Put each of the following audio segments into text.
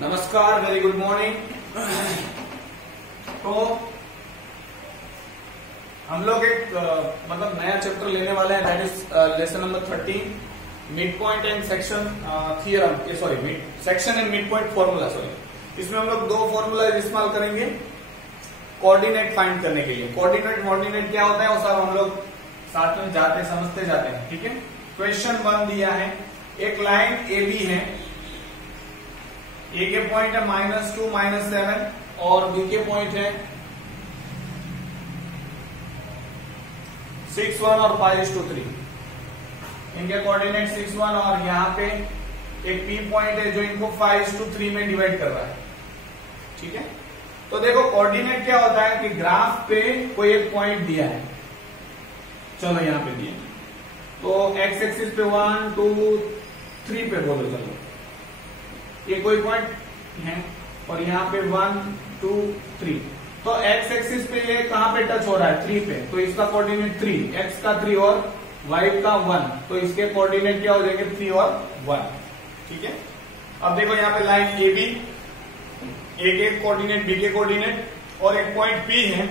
नमस्कार, very good morning. तो हम लोग एक मतलब नया चैप्टर लेने वाले हैं, that is lesson number 13, mid point and section theorem, sorry section and mid point formula. Sorry, इसमें हम लोग दो फॉर्मूला इस्तेमाल करेंगे कोऑर्डिनेट फाइंड करने के लिए। कोऑर्डिनेट क्या होता है वो सब हम लोग साथ में समझते जाते हैं। ठीक है, क्वेश्चन 1 दिया है, एक लाइन ए बी है, ए के पॉइंट है -2 -7 और बी के पॉइंट है 6 1 और 5:3। इनके कोऑर्डिनेट 6 1 और यहाँ पे एक पी पॉइंट है जो इनको 5:3 में डिवाइड कर रहा है। ठीक है, तो देखो कोऑर्डिनेट क्या होता है कि ग्राफ पे कोई एक पॉइंट दिया है, चलो यहाँ पे दिया, तो एक्स एक्सिस पे 1 2 3 पे बोलो, चलो ये कोई पॉइंट है और यहाँ पे 1 2 3, तो एक्स एक्सिस पे ये कहां पे टच हो रहा है 3 पे, तो इसका कोऑर्डिनेट 3, एक्स का 3 और वाई का 1, तो इसके कोऑर्डिनेट क्या हो जाएंगे 3 और 1। ठीक है, अब देखो यहाँ पे लाइन ए बी, ए के कोऑर्डिनेट बी के कोऑर्डिनेट और एक पॉइंट पी है,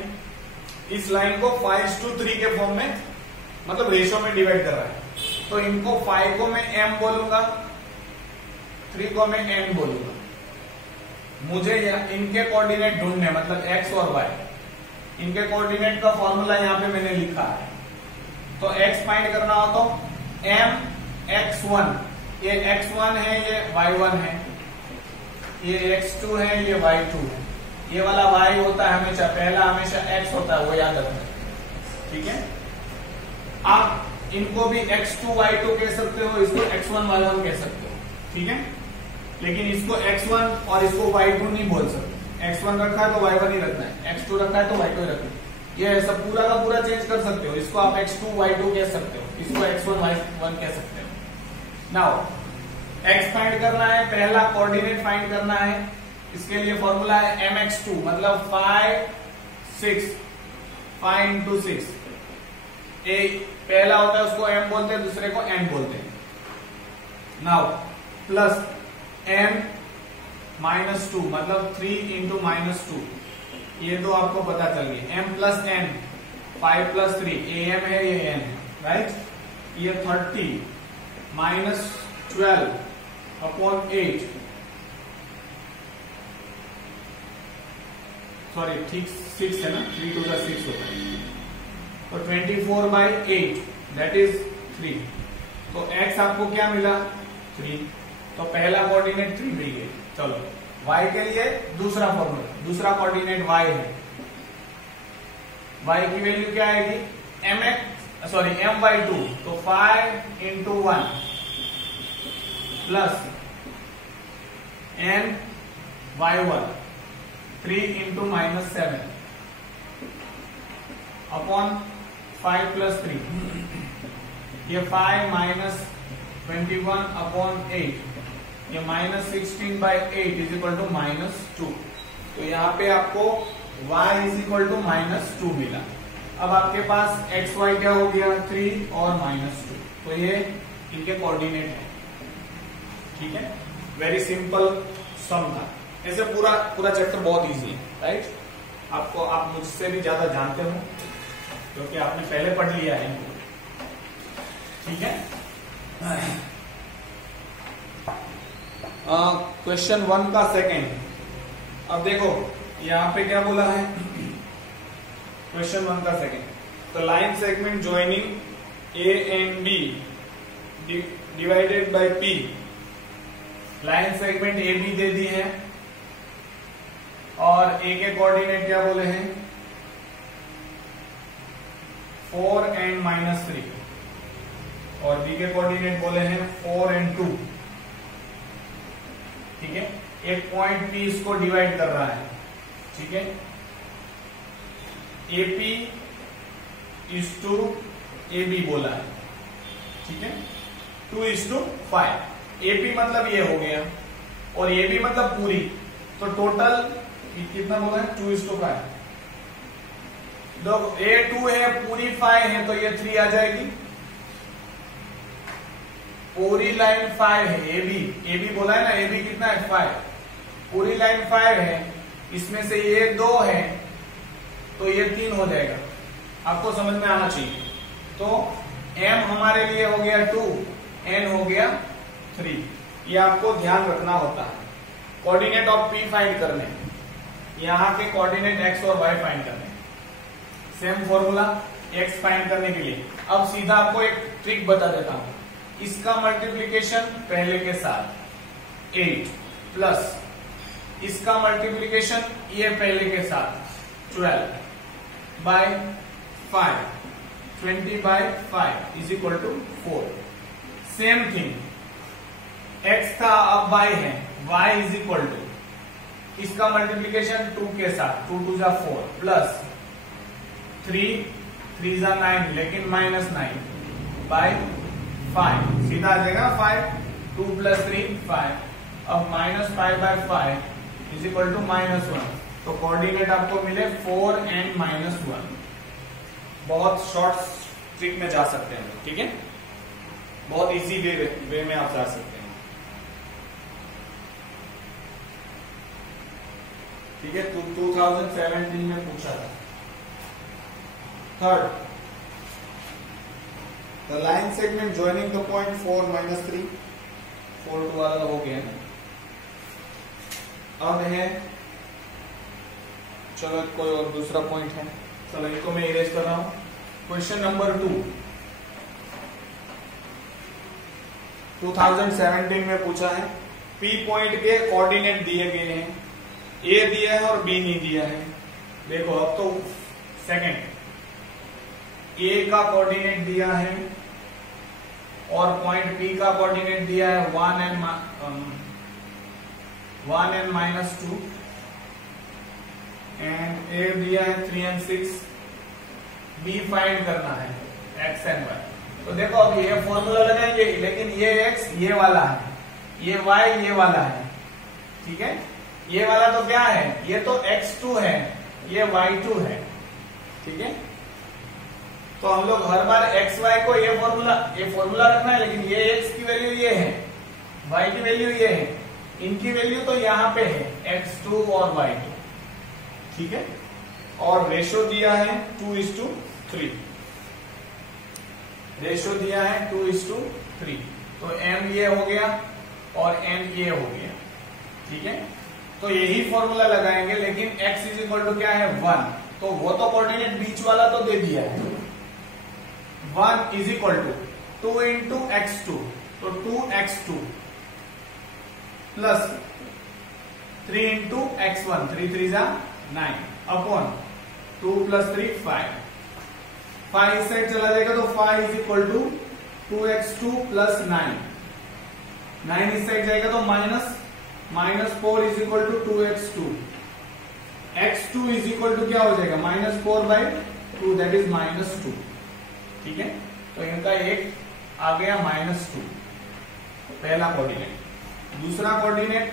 इस लाइन को 5:3 के फॉर्म में मतलब रेशो में डिवाइड कर रहा है, तो इनको 5 को मैं m बोलूंगा, 3 को मैं n बोलूंगा। मुझे इनके कोऑर्डिनेट ढूंढने मतलब x और y, इनके कोऑर्डिनेट का फॉर्मूला यहाँ पे मैंने लिखा है। तो x फाइंड करना हो तो m x1, ये x1 है, ये y1 है, ये x2 है, ये y2 है, ये वाला y होता है हमेशा, पहला हमेशा x होता है, वो याद रखना। ठीक है, आप इनको भी x2 y2 कह सकते हो, इसको x1 y1 कह सकते हो। ठीक है, लेकिन इसको x1 और इसको y2 नहीं बोल सकते। x1 रखा है तो y1 ही रखना है, x2 रखा है तो y2 ही रखना है। ये ऐसा पूरा का पूरा चेंज कर सकते हो, इसको आप x2 y2 कह सकते हो, इसको x1 y1 कह सकते हो। नाउ x फाइंड करना है, पहला कोऑर्डिनेट फाइंड करना है, इसके लिए फॉर्मूला है mx2 मतलब 5 6, 5 into 6। पहला होता है उसको m बोलते हैं, दूसरे को n बोलते हैं। नाउ प्लस m -2 मतलब 3 into -2, ये दो आपको पता चल गई। m प्लस n 5 + 3, am है ये n है, राइट। ये 30 -12 अपॉन 8, सॉरी ठीक 6 है ना, 3 to the 6 होता है, तो 24/8 दैट इज 3। तो x आपको क्या मिला 3, तो पहला कोऑर्डिनेट 3 मिल गया। चलो y के लिए दूसरा फॉर्मूला, दूसरा कोऑर्डिनेट y है, y की वैल्यू क्या आएगी m/2, तो 5 into 1 plus n y1 3 into -7 upon 5 + 3, ये 5 -21 अपॉन 8, ये -16/8 इज इक्वल टू -2। तो यहाँ पे आपको y इज इक्वल टू -2 मिला। अब आपके पास x y क्या हो गया 3 और -2, तो ये इनके कोऑर्डिनेट है। ठीक है, वेरी सिंपल सम था। ऐसे पूरा चैप्टर बहुत इजी है, राइट। आप मुझसे भी ज्यादा जानते हो क्योंकि आपने पहले पढ़ लिया है इनको। ठीक है, क्वेश्चन 1 का सेकेंड। अब देखो यहाँ पे क्या बोला है, क्वेश्चन 1 का सेकेंड, तो line segment joining A and B divided by P. Line segment A B दे दी है और ए के कोऑर्डिनेट क्या बोले हैं 4 and -3 और बी के कोऑर्डिनेट बोले हैं 4 and 2। ठीक है, एक पॉइंट पी इसको डिवाइड कर रहा है। ठीक है, AP is to A B बोला है। ठीक है, 2:5, एपी मतलब ये हो गया और ए बी मतलब पूरी, तो टोटल कितना बोला है 2:5। A2 है, पूरी 5 है, तो ये 3 आ जाएगी। पूरी लाइन 5 है, ए बी बोला है ना, ए बी कितना है 5, पूरी लाइन 5 है, इसमें से ये 2 है तो ये 3 हो जाएगा। आपको समझ में आना चाहिए। तो m हमारे लिए हो गया 2, n हो गया 3। ये आपको ध्यान रखना होता है। कोऑर्डिनेट ऑफ p फाइंड करने, यहाँ के कोऑर्डिनेट x और y फाइंड करने, सेम फॉर्मूला x फाइंड करने के लिए। अब सीधा आपको एक ट्रिक बता देता हूं। इसका मल्टीप्लीकेशन पहले के साथ 8 प्लस इसका मल्टीप्लीकेशन ये पहले के साथ 12 bye 5, 20 bye 5 is equal to 4। Same thing, x था अब y है, y इज इक्वल टू इसका मल्टीप्लीकेशन 2 के साथ, 2 2 जा 4 प्लस 3 3 जा 9 लेकिन माइनस 9 बाय 5, सीधा आ जाएगा 5, 2 प्लस 3 5। अब minus 5 bye 5 is equal to -1। तो कोऑर्डिनेट आपको मिले 4 and -1। बहुत शॉर्ट ट्रिक में जा सकते हैं, ठीक है, बहुत इजी वे में आप जा सकते हैं, ठीक है। तो 2017 में पूछा था। Third, the line segment joining the point 4 -3, 4 2 वाला हो गया ना। अब है, चलो कोई और दूसरा पॉइंट है, चलो इसको मैं इरेज कर रहा हूं। क्वेश्चन नंबर 2 2017 में पूछा है। P पॉइंट के कोऑर्डिनेट दिए गए हैं, A दिया है और B नहीं दिया है। देखो अब तो सेकंड, A का कोऑर्डिनेट दिया है और पॉइंट P का कोऑर्डिनेट दिया है 1 and -2 एंड A दिया है 3 and 6। B फाइंड करना है x and y। तो देखो अब ये फॉर्मूला लगाएंगे, लेकिन ये x ये वाला है, ये y ये वाला है, ठीक है। ये वाला तो क्या है, ये तो x2 है, ये y2 है, ठीक है। तो हम लोग हर बार x y को ये फॉर्मूला रखना है, लेकिन ये x की वैल्यू ये है, y की वैल्यू ये है, इनकी वैल्यू तो यहाँ पे है x2 और y2, ठीक है। और रेशो दिया है 2:3, रेशो दिया है 2:3। तो m ये हो गया और n ये हो गया, ठीक है। तो यही फॉर्मूला लगाएंगे, लेकिन x इज इक्वल टू क्या है 1, तो वो तो कोऑर्डिनेट बीच वाला तो दे दिया है। 1 is equal to 2 into x2, तो 2x2 प्लस 3 इंटू x1, 3 3 जा 9 अपॉन 2 प्लस 3 5। 5 इस साइड चला जाएगा तो 5 is equal to 2x2 plus 9। 9 इस साइड जाएगा तो -4 is equal to 2x2। x2 is equal to क्या हो जाएगा -4/2, दैट इज -2, ठीक है। तो इनका एक आ गया -2, पहला कोऑर्डिनेट। दूसरा कोऑर्डिनेट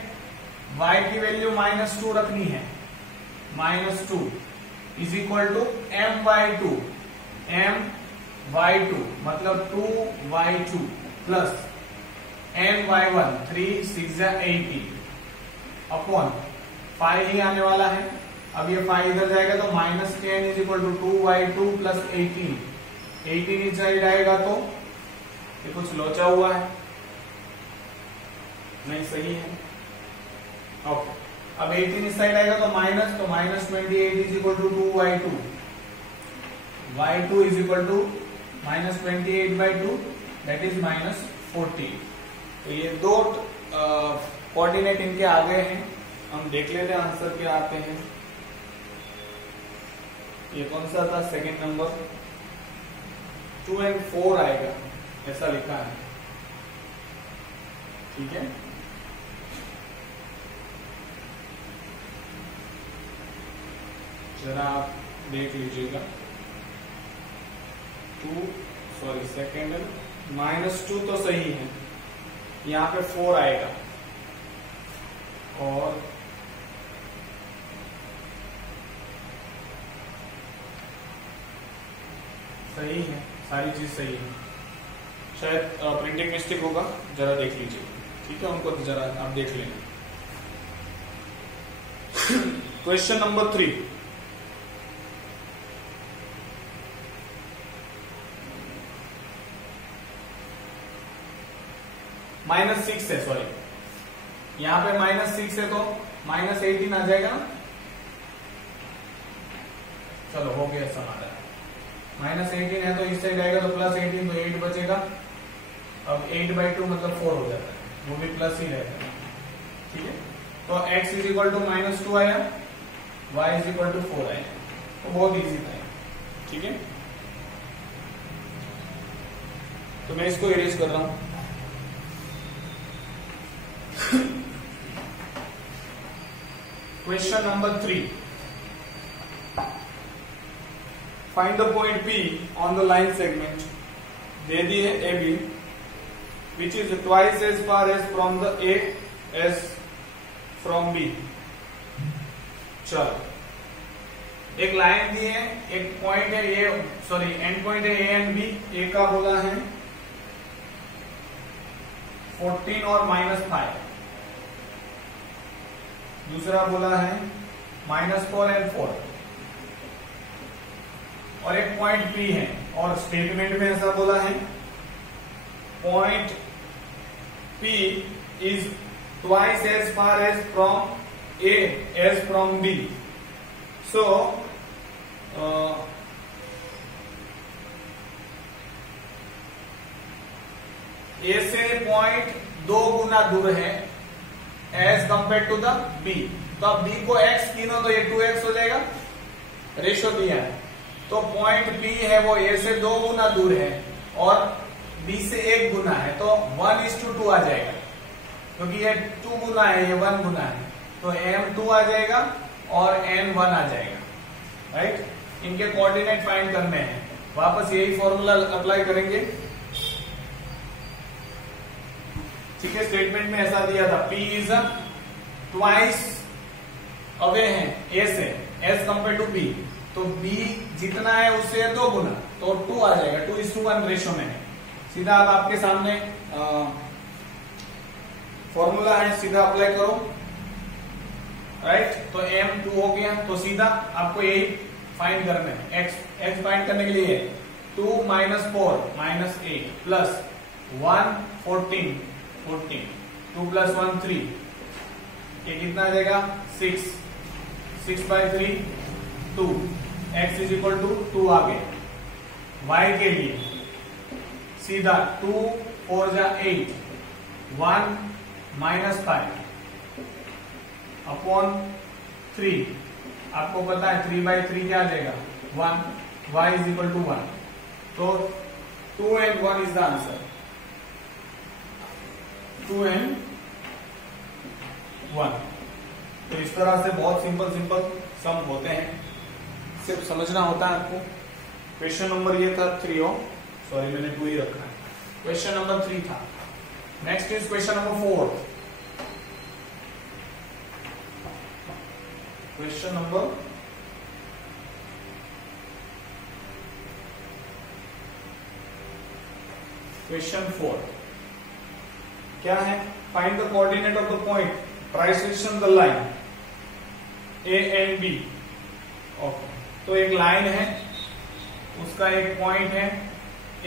y की वैल्यू -2 रखनी है, -2 is equal to m/2, m/2 मतलब 2y2 प्लस n/1, 3 6 18 अपॉन 5 ही आने वाला है। अब ये 5 इधर जाएगा तो -10 is equal to 2y2 plus 18 इस साइड आएगा तो ये कुछ लोचा हुआ है, नहीं सही है। ओके, अब 18 इस साइड आएगा तो -28 is equal to 2y2, y2 is equal to -28/2, that is -40। तो ये दो कोऑर्डिनेट इनके आ गए हैं। हम देख लेते हैं आंसर क्या आते हैं। ये कौन सा था, सेकंड नंबर 2 and 4 आएगा, ऐसा लिखा है, ठीक है। जरा आप देख लीजिएगा, सेकेंड -2 तो सही है, यहाँ पे 4 आएगा और सही है, सारी चीज सही है। शायद प्रिंटिंग मिस्टेक होगा, जरा देख लीजिए, ठीक है। उनको जरा आप देख लेना। क्वेश्चन नंबर 3, -6 है, सॉरी यहां पे -6 है तो -18 आ जाएगा ना। चलो हो गया समाधान। -18 है तो इस साइड आएगा तो +18 तो 8 बचेगा। अब 8/2 मतलब 4 हो जाता है, वो भी प्लस ही रहेगा। ठीक है, तो x = -2 आया, y = 4 आया, तो बहुत इजी था। ठीक है, तो मैं इसको इरेज कर रहा हूं। Question number 3, find the point P on the line segment. दे दी है AB which is twice as far as from the A as from B। चलो, एक लाइन दी है, एक पॉइंट है ए, सॉरी एंड पॉइंट है A एंड B। ए का बोला है 14 और -5, दूसरा बोला है -4 एंड 4, और एक पॉइंट P है, और स्टेटमेंट में ऐसा बोला है point P is twice as far as from A as from B। So A से पॉइंट 2 गुना दूर है as compare to the B। तो अब B को x गिनो तो ये 2x हो जाएगा, रेशो दिया है। तो पॉइंट P है वो A से 2 गुना दूर है और B से 1 गुना है, तो 1:2 आ जाएगा, क्योंकि ये 2 गुना है, ये 1 गुना है, तो M 2 आ जाएगा और N 1 आ जाएगा। राइट, इनके कोऑर्डिनेट फाइंड करने हैं, वापस यही फॉर्मूला अप्लाई करेंगे। ठीक है, स्टेटमेंट में ऐसा दिया था P इज ट्वाइस अवे है A से एज कंपेयर टू B, तो B जितना है उससे 2 गुना, तो 2 आ जाएगा, 2:1 रेशो में है। सीधा अब आपके सामने फॉर्मूला है, सीधा अप्लाई करो। राइट, तो M 2 हो गया, तो सीधा आपको यही फाइंड करना है। x फाइंड करने के लिए 2 - 4 -8 प्लस 1 14 14, 2 + 1 3, ये कितना आ जाएगा 6, 6/3 2, x = 2 आ गए। y के लिए सीधा 2 4 जा 8, 1 -5 अपॉन 3, आपको पता है 3/3 क्या आ जाएगा 1, y = 1, तो 2 and 1 is the answer. 2 and 1। तो इस तरह से बहुत सिंपल सम होते हैं, सिर्फ समझना होता है आपको। क्वेश्चन नंबर ये था 3, सॉरी मैंने 2 ही रखा है। क्वेश्चन नंबर 3 था। Next is question number 4। Question number question 4 क्या है? Find the coordinate of the point trisection the line A and B. Okay, तो एक लाइन है, उसका एक पॉइंट है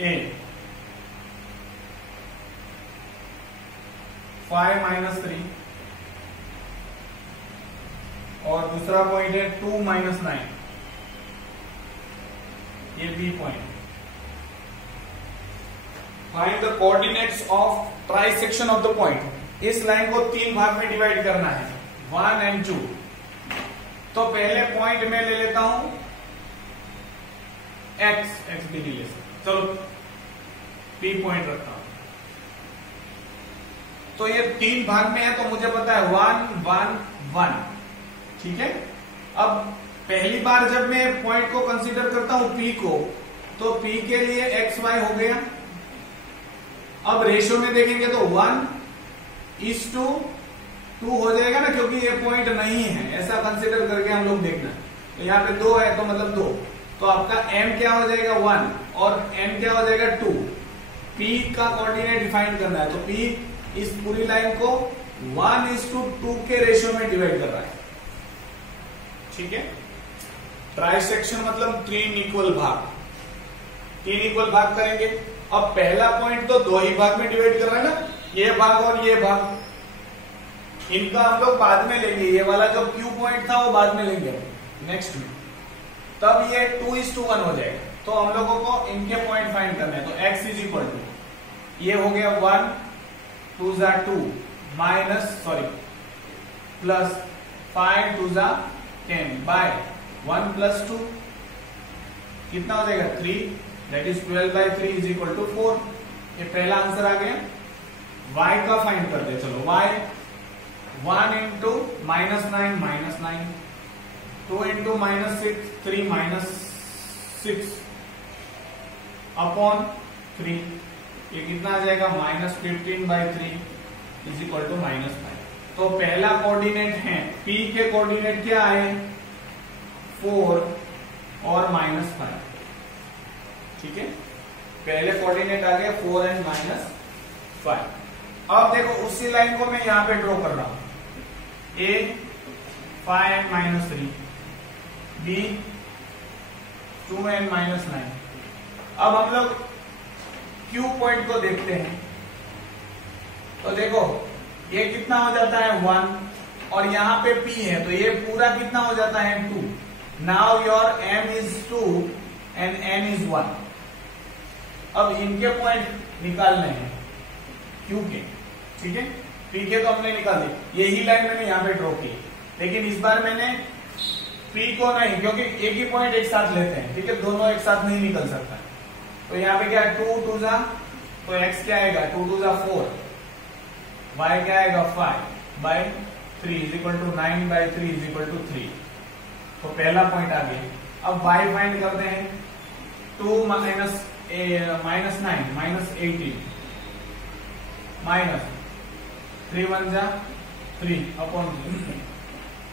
ए, 5 - 3, और दूसरा पॉइंट है 2 - 9, ये B point. Find the coordinates of trisection of the point. इस लाइन को 3 भाग में डिवाइड करना है, 1 and 2। तो पहले पॉइंट में ले लेता हूं x भी ले सकते, चलो P पॉइंट रखता हूं। तो ये 3 भाग में है, तो मुझे पता है 1 1 1, ठीक है। अब पहली बार जब मैं पॉइंट को कंसीडर करता हूं P को, तो P के लिए x y हो गया। अब रेशियो में देखेंगे तो 1:2 हो जाएगा ना, क्योंकि ये पॉइंट नहीं है, ऐसा कंसीडर करके हम लोग देखना। तो यहाँ पे 2 है, तो मतलब 2, तो आपका m क्या हो जाएगा 1 और n क्या हो जाएगा 2। P का कोऑर्डिनेट डिफाइन करना है, तो P इस पूरी लाइन को 1:2 के रेशियो में डिवाइड कर रहा है। ठीक है। ट्राइसेक्शन मतलब 3 इक्वल भाग, 3 इक्वल भाग करेंगे। अब पहला पॉइंट तो 2 ही भाग में डिवाइड कर रहे हैं ना, ये भाग और ये भाग, इनका हम लोग बाद में लेंगे। ये वाला जो Q पॉइंट था वो बाद में लेंगे नेक्स्ट में, तब ये 2:1 हो जाएगा। तो हम लोगों को इनके पॉइंट फाइंड करने हैं। तो x इज इक्वल टू, ये हो गया 1 2 जा 2 प्लस 5 2 जा 10 बाय 1 प्लस 2 कितना हो जाएगा 3, that is 12/3 is equal to 4। ये पहला आंसर आ गया। y का फाइंड करते हैं। चलो y 1 इंटू -9 -9, 2 इंटू -6 3 -6 अपॉन 3, ये कितना आ जाएगा -15/3 इज इक्वल टू -5। तो पहला कोऑर्डिनेट है P के कोऑर्डिनेट क्या आए 4 और -5, ठीक है। पहले कोऑर्डिनेट आ गया 4 एंड -5। अब देखो उसी लाइन को मैं यहां पे ड्रॉ कर रहा हूं, A 5 एंड -3, B 2 एंड -9। अब हम लोग Q पॉइंट को देखते हैं। तो देखो ये कितना हो जाता है 1 और यहां पे P है, तो ये पूरा कितना हो जाता है 2। Now your M is 2 and N is 1। अब इनके पॉइंट निकालने हैं Q के, ठीक है। P के तो हमने निकाल दिए, यही लाइन मैंने यहां पे ड्रॉ की, लेकिन इस बार मैंने P को नहीं, क्योंकि एक ही पॉइंट एक साथ लेते हैं, ठीक है, दोनों एक साथ नहीं निकल सकता। तो यहाँ पे क्या है 2 2 जा, तो x क्या आएगा 2 2 जा 4, y क्या आएगा 5/3 is equal to 9/3 is equal to 3। तो पहला पॉइंट आ गया। अब y फाइंड करते हैं। 2 - 9 -18 माइनस 3 1 जा 3 अपॉन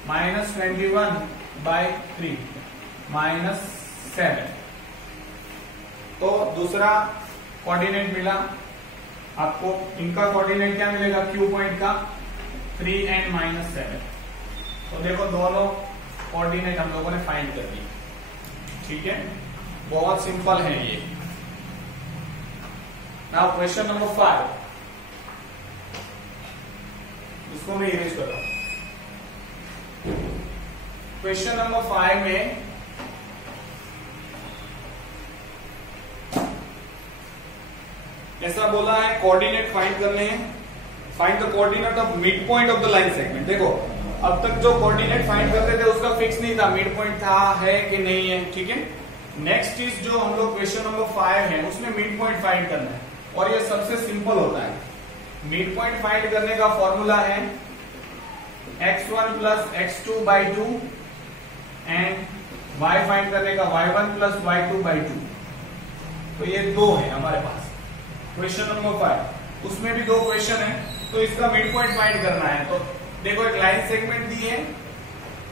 -21/3 -7। तो दूसरा कोऑर्डिनेट मिला आपको। इनका कोऑर्डिनेट क्या मिलेगा Q पॉइंट का 3 एंड -7। तो देखो दोनों कोऑर्डिनेट हम लोगों ने फाइंड कर दिए, ठीक है। बहुत सिंपल है ये। नाउ क्वेश्चन नंबर 5, इसको मैं इरेज कर रहा हूं। क्वेश्चन नंबर 5 में ऐसा बोला है कोऑर्डिनेट फाइंड करने हैं। Find the coordinate of mid point of the line segment. देखो अब तक जो कोऑर्डिनेट फाइंड करते थे उसका फिक्स नहीं था, मिड पॉइंट था है कि नहीं है, ठीक है। नेक्स्ट चीज जो हम लोग क्वेश्चन नंबर 5 है उसमें मिड पॉइंट फाइंड करना है, और ये सबसे सिंपल होता है। मिड पॉइंट फाइंड करने का फॉर्मूला है x1 plus x2/2 and y find करने का y1 प्लस y2/2। तो ये दो है हमारे पास क्वेश्चन नंबर 5। उसमें भी 2 क्वेश्चन है, तो इसका मिड पॉइंट फाइंड करना है। तो देखो एक लाइन सेगमेंट दी है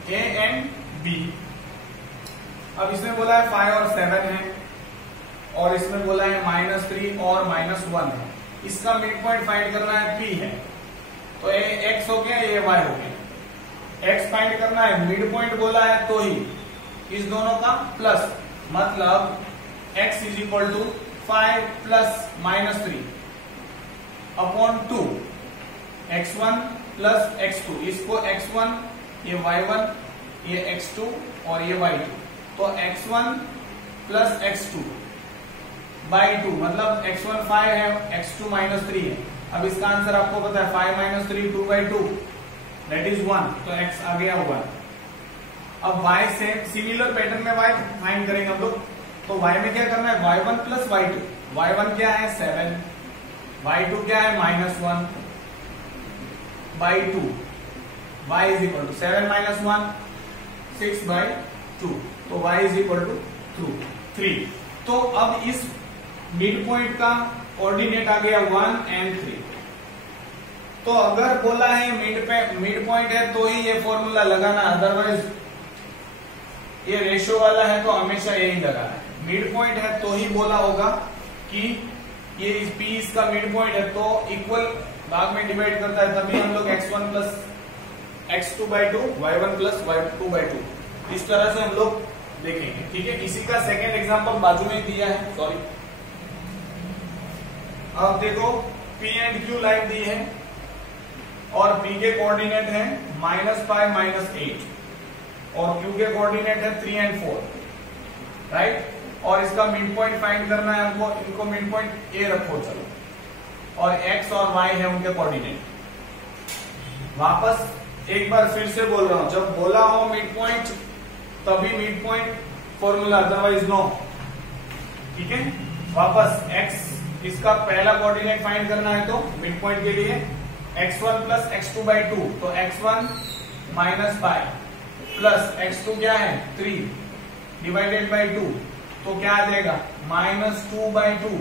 A एंड B। अब इसमें बोला है 5 और 7 है, और इसमें बोला है -3 और -1 है। इसका मिड पॉइंट फाइंड करना है P है। तो ये x हो गया, ये y हो गया। x फाइंड करना है, मिड पॉइंट बोला है तो ही इस दोनों का प्लस, मतलब x is equal to 5 plus -3 upon 2, x1 plus x2। इसको x1, ये y1, ये x2 और ये y2। तो x1 प्लस x2/2, मतलब x1 5 है, x2 -3 है। अब इसका आंसर आपको पता है 5 - 3 2/2 दैट इज 1। तो x आ गया 1। अब y से सिमिलर पैटर्न में y फाइंड करेंगे हम लोग। तो y में क्या करना है y1 प्लस y2। y1 क्या है 7, y2 क्या है -1/2, y इज इक्वल टू 7 - 1 6/2, तो y इज इक्वल टू 3। तो अब इस मिड पॉइंट का कोऑर्डिनेट आ गया 1 एंड 3। तो अगर बोला है मिड पॉइंट है तो ही ये फॉर्मूला लगाना, अदरवाइज ये रेशियो वाला है तो हमेशा यही लगाना है। मिड पॉइंट है तो ही बोला होगा कि ये P इसका मिड पॉइंट है, तो इक्वल भाग में डिवाइड करता है, तभी हम लोग x1 plus x2/2 y1 plus y2/2 इस तरह से हम लोग देखेंगे, ठीक है। इसी का सेकेंड एग्जांपल बाजू में दिया है, सॉरी। अब देखो P एंड Q लाइन दी है और P के कोऑर्डिनेट है -5 -8 और Q के कोऑर्डिनेट है 3 एंड 4, राइट। और इसका मिड पॉइंट फाइंड करना है हमको। इनको मिड पॉइंट A रखो चलो, और X और Y है उनके कोऑर्डिनेट। वापस एक बार फिर से बोल रहा हूं, जब बोला हो मिड पॉइंट तभी mid point formula, otherwise no, ठीक है। वापस X इसका पहला कोऑर्डिनेट फाइंड करना है तो मिड पॉइंट के लिए x1 प्लस x2/2, तो x1 -5 प्लस x2 क्या है 3 डिवाइडेड बाई 2, तो क्या आ जाएगा -2/2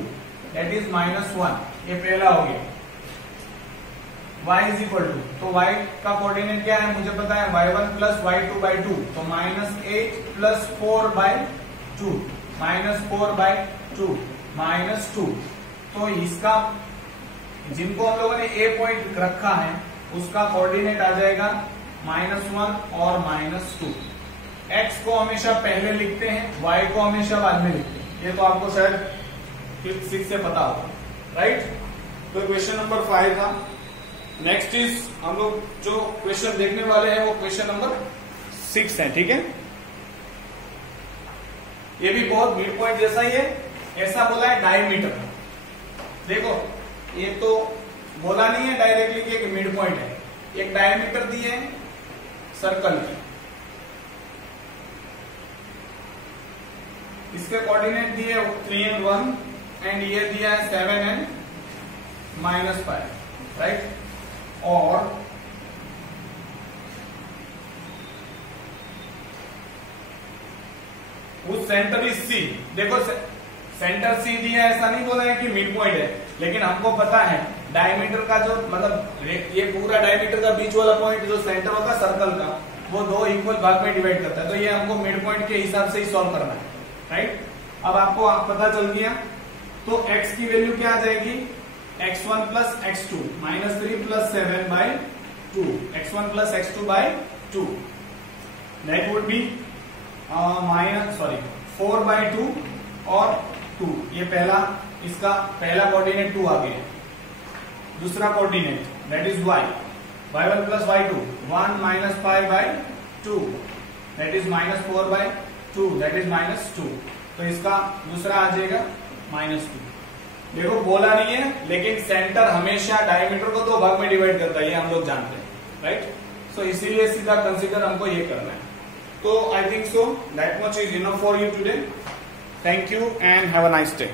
दैट इज -1। ये पहला हो गया। y इज इक्वल टू, तो y का कोऑर्डिनेट क्या है मुझे पता है, y1 प्लस y2/2, तो -8 प्लस 4/2 -4/2 -2। तो इसका जिनको हम लोगों ने A पॉइंट रखा है उसका कोऑर्डिनेट आ जाएगा -1 और -2। X को हमेशा पहले लिखते हैं, Y को हमेशा बाद में लिखते हैं। ये तो आपको शायद 5th 6th से पता होगा, राइट। तो क्वेश्चन नंबर 5 था। नेक्स्ट इज हम लोग जो क्वेश्चन देखने वाले हैं वो क्वेश्चन नंबर 6 है, ठीक है। ये भी बहुत मिड पॉइंट जैसा ही है। ऐसा बोला है डायमीटर। देखो ये तो बोला नहीं है डायरेक्टली कि एक मिड पॉइंट है, एक डायमीटर दी है सर्कल की, इसके कोऑर्डिनेट दिए 3 एंड 1 एंड ये दिया है 7 एंड -5, राइट। और उस सेंटर इज C। देखो सेंटर C दिया है, ऐसा नहीं बोला है कि मिड पॉइंट है, लेकिन हमको पता है डायमीटर का जो मतलब ये पूरा डायमीटर का बीच वाला पॉइंट जो सेंटर होता है सर्कल का, वो 2 इक्वल भाग में डिवाइड करता है। तो ये हमको मिड पॉइंट के हिसाब से ही सॉल्व करना है, राइट। अब आपको पता चल गया, तो x की वैल्यू क्या आ जाएगी, x1 plus x2 -3 plus 7/2, x1 plus x2/2 that would be 4/2 और 2। ये पहला, इसका पहला कोऑर्डिनेट 2 आ गया। दूसरा coordinate that is y1 plus y2 1 -5/2 that is -4/2 that is -2। तो इसका दूसरा आ जाएगा -2। देखो बोला नहीं है, लेकिन सेंटर हमेशा डायमीटर को 2 भाग में डिवाइड करता है, ये हम लोग जानते हैं, राइट। सो इसीलिए सीधा कंसीडर हमको ये करना है। तो I think so that much is enough for you today. Thank you and have a nice day.